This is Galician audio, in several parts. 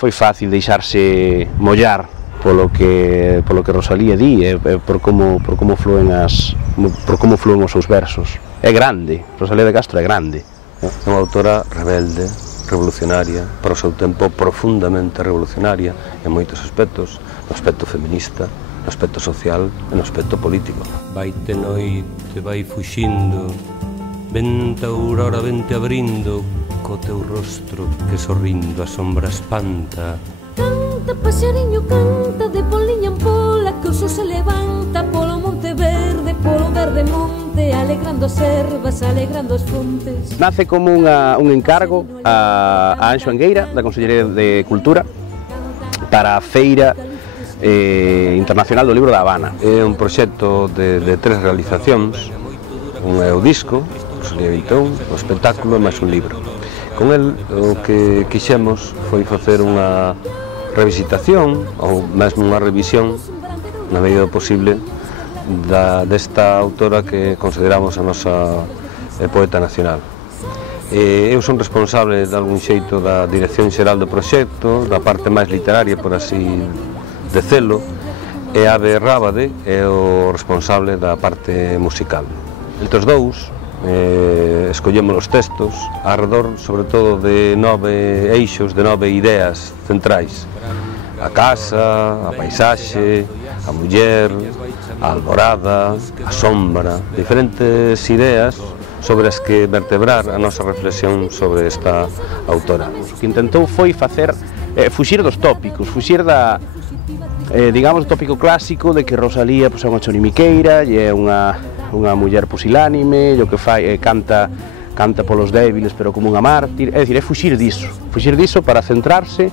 foi fácil deixarse mollar polo que Rosalía di e por como fluen os seus versos. É grande, Rosalía de Castro é grande. É unha autora rebelde, revolucionaria, para o seu tempo profundamente revolucionaria en moitos aspectos, no aspecto feminista, no aspecto social e no aspecto político. Vaite noite, vai fuxindo, vente aurora, vente abrindo, co teu rostro que sorrindo a sombra espanta. Canta, paxariño, canta, de poliña en pola, que o sol se levanta polo monte verde, polo verde monte, alegrando as ervas, alegrando as fontes. Nace como un encargo a Anxo Angueira, da Consellería de Cultura, para a Feira Internacional do Libro da Habana. É un proxecto de 3 realizacións, un é o disco, Rosalía 21, o espectáculo e máis un libro. Con el o que quixemos foi facer unha revisitación ou mesmo unha revisión na medida do posible desta autora que consideramos a nosa poeta nacional. Eu son responsable de algún xeito da dirección xeral do proxecto, da parte máis literaria, por así decelo, e Abe Rábade é o responsable da parte musical. Entre os dous escollemos os textos arredor, sobre todo, de 9 eixos, de 9 ideas centrais: a casa, a paisaxe, a muller, a alborada, a sombra, diferentes ideas sobre as que vertebrar a nosa reflexión sobre esta autora. O que intentou foi facer fuxir dos tópicos, fuxir digamos, do tópico clásico de que Rosalía é unha chorimiqueira e é unha muller pusilánime, o que fai canta polos débiles pero como unha mártir, é dicir, é fuxir diso para centrarse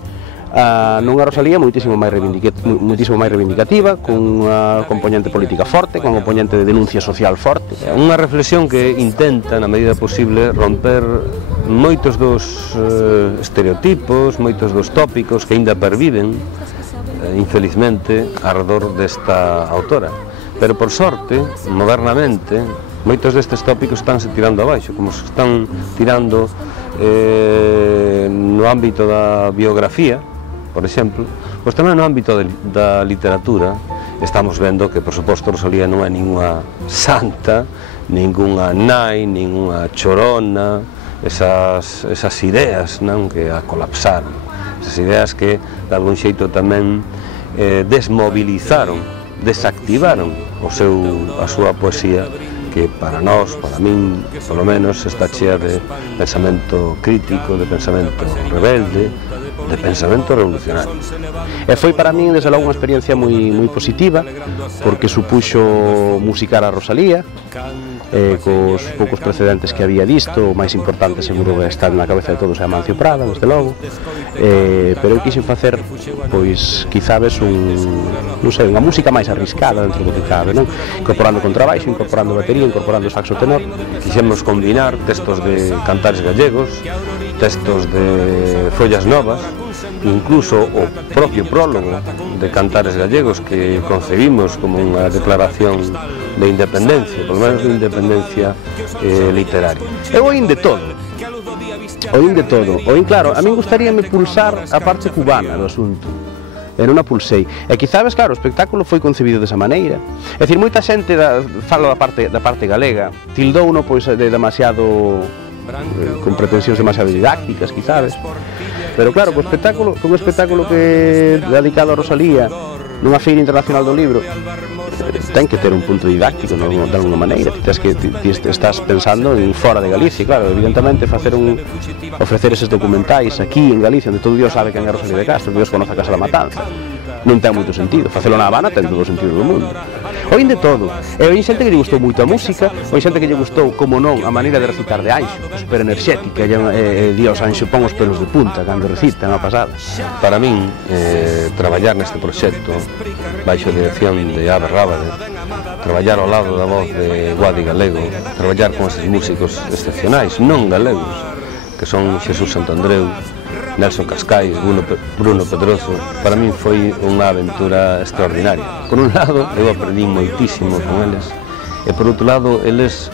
nunha Rosalía moitísimo máis reivindicativa, con unha componente política forte, con unha componente de denuncia social forte. Unha reflexión que intenta, na medida posible, romper moitos dos estereotipos, moitos dos tópicos que aínda perviven, infelizmente, arredor desta autora. Pero, por sorte, modernamente, moitos destes tópicos estánse tirando abaixo, como se están tirando no ámbito da biografía, por exemplo, pois tamén no ámbito da literatura. Estamos vendo que, por suposto, Rosalía non é ninguna santa, ninguna nai, ninguna chorona, esas ideas, non, que a colapsaron, esas ideas que, de algún xeito, tamén desmovilizaron, desactivaron a súa poesía, que para nós, para min, polo menos, está chea de pensamento crítico, de pensamento rebelde, de pensamento revolucionario. E foi para min, desde logo, unha experiencia moi positiva, porque supuxo musicar a Rosalía, cos poucos precedentes que había disto. O máis importante, seguro, que está na cabeza de todos é Amancio Prada, desde logo, pero eu quixen facer, pois, quizás non sei, unha música máis arriscada dentro do que cabe, non? Incorporando contrabaixo, incorporando batería, incorporando saxo tenor. Quixemos combinar textos de cantares gallegos, textos de Follas Novas, incluso o propio prólogo de Cantares Gallegos, que concebimos como unha declaración de independencia, polo menos de independencia literaria. Eu oín de todo. Claro, a min gustaríame pulsar a parte cubana do asunto, e non a pulsei. E quizás, claro, o espectáculo foi concebido desa maneira. É dicir, moita xente fala da parte galega, tildouno pois de demasiado, con pretensións demasiado didácticas, quizás. Pero claro, un espectáculo que dedicado a Rosalía nunha feira internacional do libro ten que ter un punto didáctico de alguna maneira. Estás pensando en fora de Galicia, claro, evidentemente ofrecer eses documentais aquí en Galicia, onde todo Dios sabe quen é Rosalía de Castro, Dios conoce a Casa da Matanza, non ten moito sentido. Facelo na Habana ten todo o sentido do mundo. Oín de todo, e oín xente que lle gustou moito a música, oín xente que lle gustou, como non, a maneira de recitar de Anxo, super enerxética, e Dios, Anxo pon os pelos de punta cando recita, non pasada. Para min, traballar neste proxecto baixo a dirección de Abe Rábade, traballar ao lado da voz de Guadi Galego, traballar con estes músicos excepcionais, non galegos, que son Xesús Santandreu, Nelson Cascais, Bruno Pedroso, para min foi unha aventura extraordinaria. Por un lado, eu aprendí moitísimo con eles, e por outro lado, eles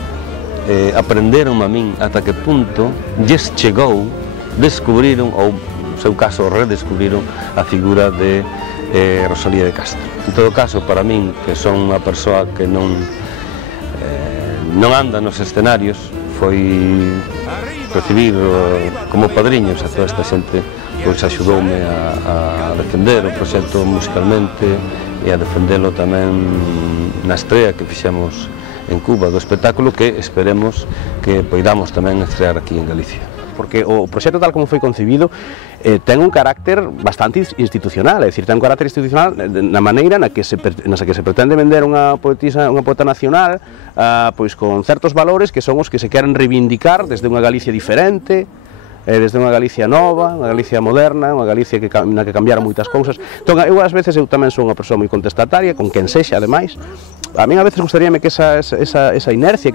aprenderon a min ata que punto lles chegou, descubriron ou no seu caso redescubriron a figura de Rosalía de Castro. En todo caso, para min, que son unha persoa que non anda nos escenarios, foi recibir como padriños a toda esta xente, pois axudoume a defender o proxecto musicalmente e a defendelo tamén na estrea que fixemos en Cuba do espectáculo, que esperemos que poidamos tamén estrear aquí en Galicia. Porque o proxecto tal como foi concebido ten un carácter bastante institucional, é dicir, ten un carácter institucional na maneira na que se pretende vender unha poeta nacional pois con certos valores que son os que se queren reivindicar desde unha Galicia diferente, desde unha Galicia nova, unha Galicia moderna, unha Galicia na que cambiaron moitas cousas. Entón, eu ás veces tamén son unha persoa moi contestataria, con quen sexa, ademais. A mí a veces gustaríame que esa inercia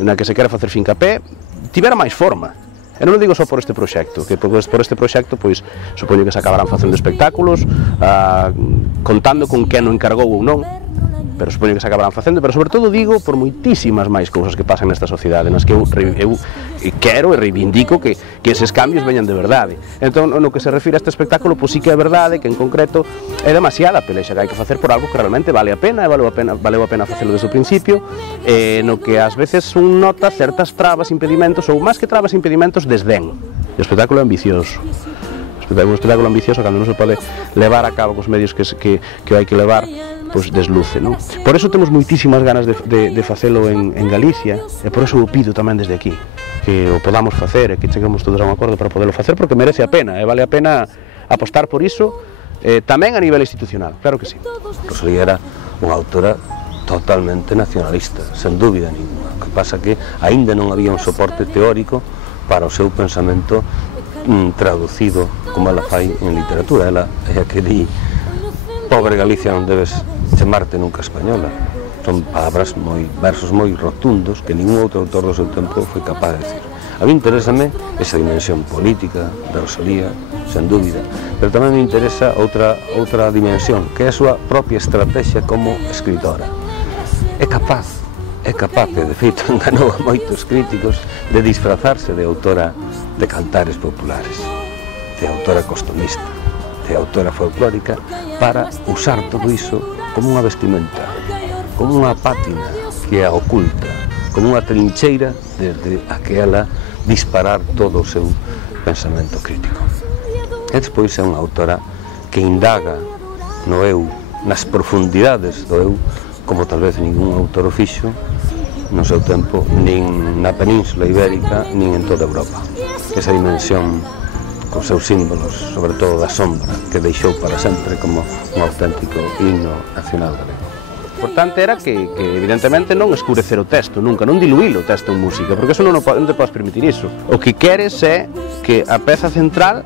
na que se quere facer fincapé tivera máis forma. E non o digo só por este proxecto, que por este proxecto, pois, supoño que se acabarán facendo espectáculos, contando con quen o encargou ou non, pero supoño que se acabarán facendo, pero sobre todo digo por moitísimas máis cousas que pasan nesta sociedade, nas que eu quero e reivindico que eses cambios veñan de verdade. Entón, no que se refire a este espectáculo, pois sí que é verdade que en concreto é demasiada pelexa que hai que facer por algo que realmente vale a pena, e valeu a pena facelo desde o principio, no que ás veces un nota certas trabas, impedimentos, ou máis que trabas, impedimentos, desdén. O espectáculo é ambicioso. Un espectáculo ambicioso, cando non se pode levar a cabo cos medios que hai que levar, pois desluce, non? Por eso temos moitísimas ganas de facelo en Galicia, e por eso o pido tamén desde aquí, que o podamos facer e que cheguemos todos a un acordo para poderlo facer, porque merece a pena, e vale a pena apostar por iso, tamén a nivel institucional, claro que sí. Rosalía era unha autora totalmente nacionalista, sen dúbida ninguna. O que pasa que aínda non había un soporte teórico para o seu pensamento traducido como ela fai en literatura. Ela é a que di: pobre Galicia, non debes chamarte nunca española. Son palabras versos moi rotundos que ningún outro autor do seu tempo foi capaz de decir. A mí interésame esa dimensión política de Rosalía, sen dúbida, pero tamén me interesa outra dimensión, que é a súa propia estrategia como escritora. É capaz, e de feito enganou a moitos críticos, de disfrazarse de autora de cantares populares, de autora costumista, de autora folclórica, para usar todo iso como unha vestimenta, como unha pátina que a oculta, como unha trincheira desde a que ela disparar todo o seu pensamento crítico. E despois é unha autora que indaga no eu, nas profundidades do eu, como tal vez ningún autor o fixo no seu tempo, nin na Península Ibérica, nin en toda Europa. Esa dimensión con seus símbolos, sobre todo da sombra, que deixou para sempre como un auténtico himno nacional galego. O importante era que evidentemente non escurecer o texto, nunca, non diluir o texto en música, porque eso non te podes permitir iso. O que queres é que a peza central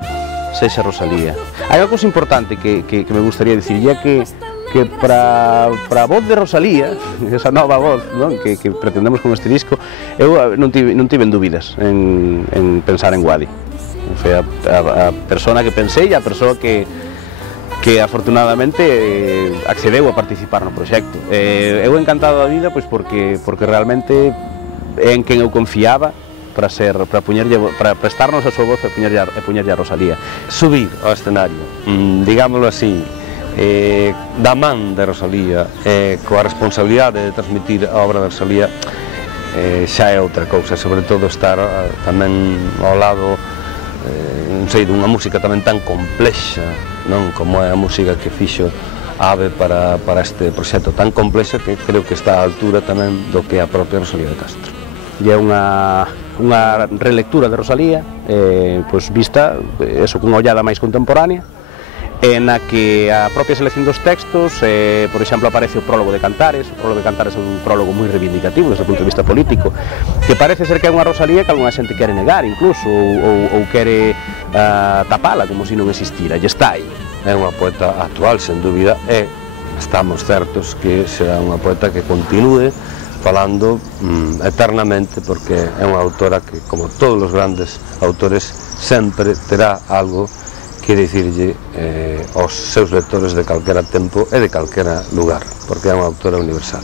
sexa Rosalía. Hai unha cousa importante que me gustaría dicir, é que para a voz de Rosalía, esa nova voz, non, que pretendemos con este disco, eu non tive dúbidas en pensar en Guadi. Foi a persona que pensei e a persoa que afortunadamente accedeu a participar no proxecto. Eu encantado da vida, pois porque realmente é en quen eu confiaba para prestarnos a súa voz e puñerlle a Rosalía. Subir ao escenario, digámoslo así, da man de Rosalía, coa responsabilidade de transmitir a obra de Rosalía, xa é outra cousa, sobre todo estar tamén ao lado, non sei, dunha música tamén tan complexa, non como é a música que fixo Ave para este proxecto tan complexa, que creo que está á altura tamén do que a propia Rosalía de Castro. E é unha relectura de Rosalía, pois vista cunha ollada máis contemporánea, na que a propia selección dos textos, por exemplo, aparece o prólogo de Cantares. O prólogo de Cantares é un prólogo moi reivindicativo desde o punto de vista político, que parece ser que é unha Rosalía que algunha xente quere negar incluso, ou quere tapala como se non existira, e está aí. É unha poeta actual, sen dúbida, e estamos certos que será unha poeta que continúe falando eternamente, porque é unha autora que, como todos os grandes autores, sempre terá algo que dicirlle aos seus lectores de calquera tempo e de calquera lugar, porque é unha autora universal.